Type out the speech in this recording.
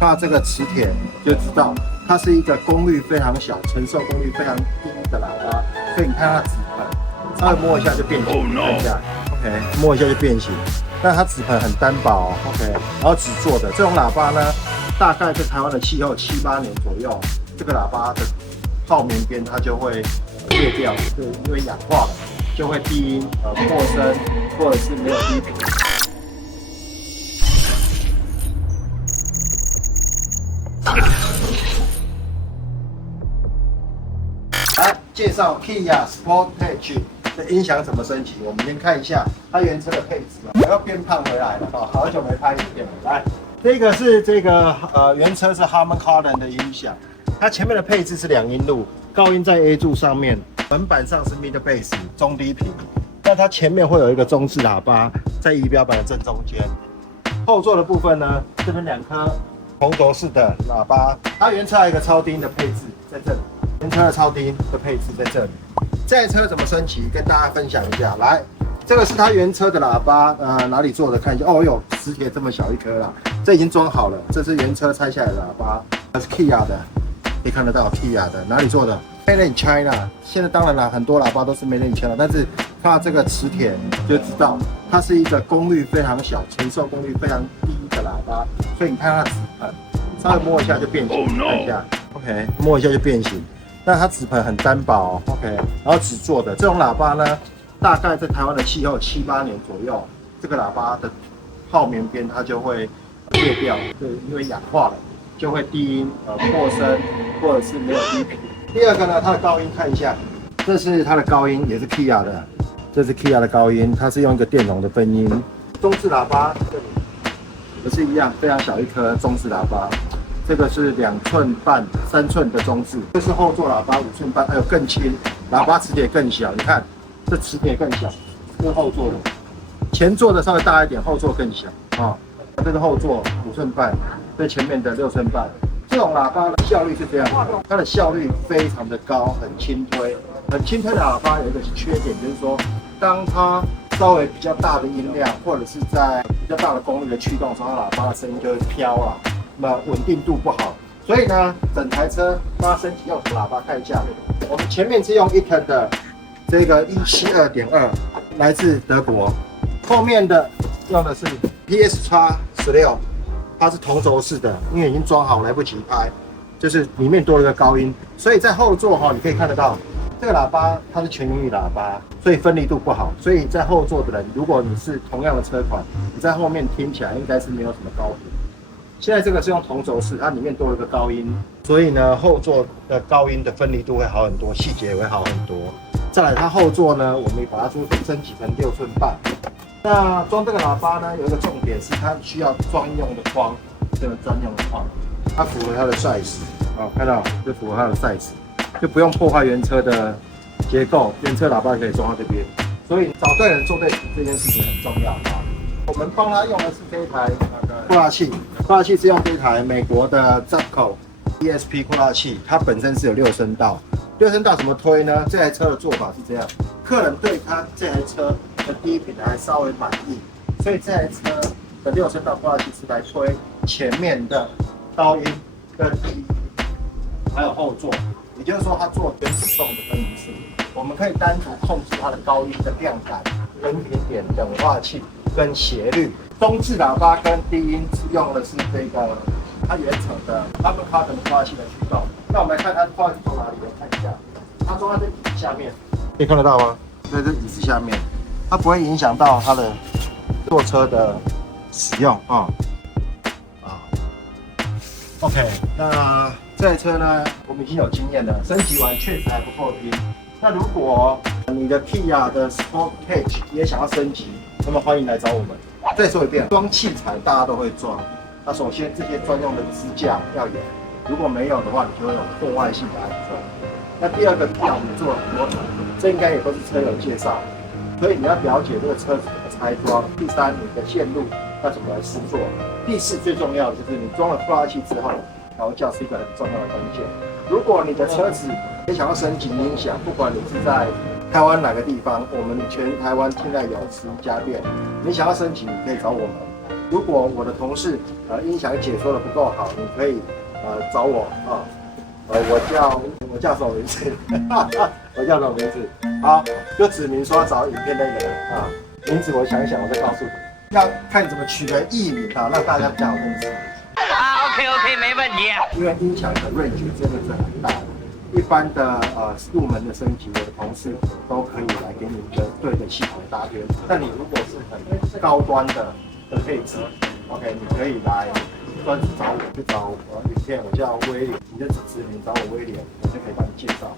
看到这个磁铁就知道，它是一个功率非常小、承受功率非常低的喇叭。所以你看它的齿盆，稍微摸一下就变形，看一下 ，OK， 摸一下就变形。但它齿盆很单薄 ，OK， 然后纸做的这种喇叭呢，大概在台湾的气候7、8年左右，这个喇叭的泡棉边它就会裂掉，对，因为氧化了，就会低音破声，或者是没有低频。来介绍 Kia Sportage 的音响怎么升级。我们先看一下它原车的配置我要变胖回来了好久没拍影片了。来，这个是原车是 Harman Kardon 的音响，它前面的配置是2音路，高音在 A 柱上面，门板上是 Mid Bass 中低频。那它前面会有一个中置喇叭在仪表板的正中间。后座的部分呢，这边2颗同轴式的喇叭，它原车还有一个超低音的配置在这里。原车的超低音的配置在这里。这台车怎么升级？跟大家分享一下。来，这个是它原车的喇叭，哪里做的？看一下。哦哟，磁铁这么小一颗啦，这已经装好了。这是原车拆下来的喇叭，它是 Kia 的，可以看得到 Kia 的，哪里做的 ？Made in China。现在当然啦，很多喇叭都是 Made in China， 但是看到这个磁铁就知道，它是一个功率非常小、承受功率非常低的喇叭。所以你看它的齿盆，稍微摸一下就变形，看一下 ，OK， 摸一下就变形。但它齿盆很单薄 ，OK， 然后纸做的这种喇叭呢，大概在台湾的气候7、8年左右，这个喇叭的泡棉边它就会裂掉，对，因为氧化了，就会低音破声或者是没有低频。第二个呢，它的高音看一下，这是它的高音，也是 Kia 的，这是 Kia 的高音，它是用一个电容的分音。中置喇叭这里也是一样，非常小一颗中置喇叭。这个是2寸半、3寸的中置，这是后座喇叭5寸半，还有更轻，喇叭磁铁更小。你看，这磁铁更小，这是后座的，前座的稍微大一点，后座更小啊。这是后座5寸半，这前面的6寸半。这种喇叭的效率是这样的，它的效率非常的高，很轻推。很轻推的喇叭有一个缺点，就是说，当它稍微比较大的音量，或者是在比较大的功率的驱动的时候，它喇叭的声音就会飘了。那稳定度不好，所以呢，整台车帮它升级用什么喇叭看一下。我们前面是用 Eaton 的这个 172.2，来自德国。后面的用的是 PSX16，它是同轴式的，因为已经装好来不及拍，就是里面多了个高音，所以在后座你可以看得到这个喇叭它是全英语喇叭，所以分离度不好，所以在后座的人，如果你是同样的车款，你在后面听起来应该是没有什么高频。现在这个是用同轴式，它里面多了个高音，所以呢，后座的高音的分离度会好很多，细节也会好很多。再来，它后座呢，我们把它升级成6寸半。那装这个喇叭呢，有一个重点是它需要专用的框，这个专用的框，它符合它的 size 看到就符合它的 size， 就不用破坏原车的结构，原车喇叭可以装到这边。所以找对人做对事这件事情很重要我们帮他用的是这一台扩大器，扩大器是用这一台美国的 Zapco ESP 扩大器，它本身是有6声道。6声道怎么推呢？这台车的做法是这样，客人对他这台车的低频还稍微满意，所以这台车的6声道扩大器是来推前面的高音跟低音，还有后座。也就是说，它做原子动的分离式，我们可以单独控制它的高音的量感、分频点、等化器。跟斜率，中置喇叭跟低音用的是这个它原厂的 Harman Kardon 的扩大器的驱动。那我们来看它扩大器从哪里来看一下，它装在这椅子下面，可以看得到吗？在这椅子下面，它不会影响到它的坐车的使用OK， 那这台车呢，我们已经有经验了，升级完确实还不够听。那如果你的 Kia 的 Sportage 也想要升级，那么欢迎来找我们。再说一遍，装器材大家都会装。那首先这些专用的支架要有，如果没有的话，你就会有破坏性的安装。那第二个，我们做了很多种，这应该也都是车友介绍，所以你要了解这个车子怎么拆装。第三，你的线路要怎么来施作。第四，最重要的就是你装了扩大器之后，调教是一个很重要的关键。如果你的车子也想要升级音响，不管你是在台湾哪个地方，我们全台湾现在有10家店，你想要升级，你可以找我们。如果我的同事音响解说的不够好，你可以找我啊。我叫什么名字？我叫什么名字？好，就指明说要找影片那个人啊。名字我想一想，我再告诉你。要看怎么取个艺名啊，让大家比较好认识。OK， 没问题。因为音响的 range 真的是很大的，一般的入门的升级，我的同事都可以来给你一个对的系统的搭配。但你如果是很高端的配置 ，OK， 你可以来专职找我，去找我影片，我叫威廉，你就指名找我威廉，我就可以帮你介绍。